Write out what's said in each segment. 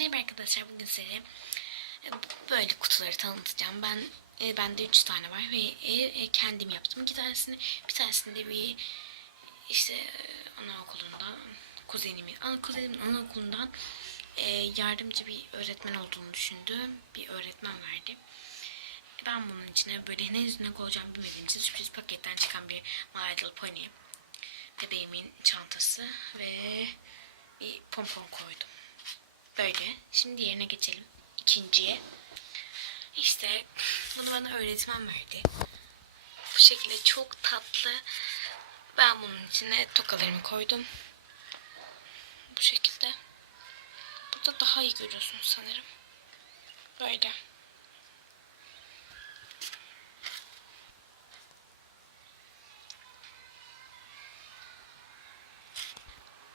Merhaba arkadaşlar bugün size e, böyle kutuları tanıtacağım. Ben e, bende 3 tane var ve e, e, kendim yaptım. İki tanesini bir tanesinde bir işte anaokulundan kuzenimin ana kuzenimin anaokulundan e, yardımcı bir öğretmen olduğunu düşündüğüm bir öğretmen verdi. E, Ben bunun içine böyle ne yüzüne koyacağım bilmediğim için sürpriz paketten çıkan bir My Little Pony bebeğimin çantası ve bir pompon koydum. Böyle. Şimdi yerine geçelim. ikinciye. İşte bunu bana öğretmen verdi. Bu şekilde çok tatlı. Ben bunun içine tokalarımı koydum. Bu şekilde. Burada daha iyi görüyorsunuz sanırım. Böyle.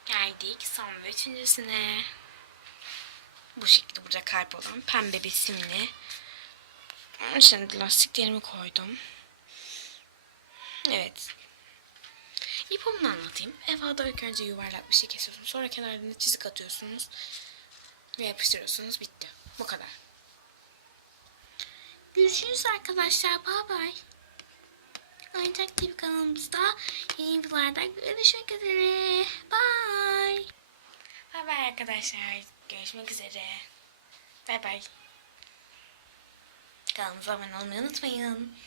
Geldik son ve üçüncüsüne. Bu şekilde burada kalp olan pembe bir simli. Şimdi lastiklerimi koydum. Evet. İpamını anlatayım. Evada ilk önce yuvarlak bir şey kesiyorsunuz. Sonra kenarlarına çizik atıyorsunuz. Ve yapıştırıyorsunuz. Bitti. Bu kadar. Görüşürüz arkadaşlar. Bye bye. Oyuncak TV kanalımızda yeni videolarda görüşmek üzere. Bye. Bye bye arkadaşlar. Görüşmek üzere. Bye bye. Kanalımıza abone olmayı unutmayın.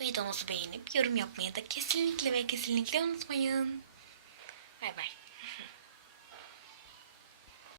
Videomuzu beğenip yorum yapmayı da kesinlikle ve kesinlikle unutmayın. Bay bay.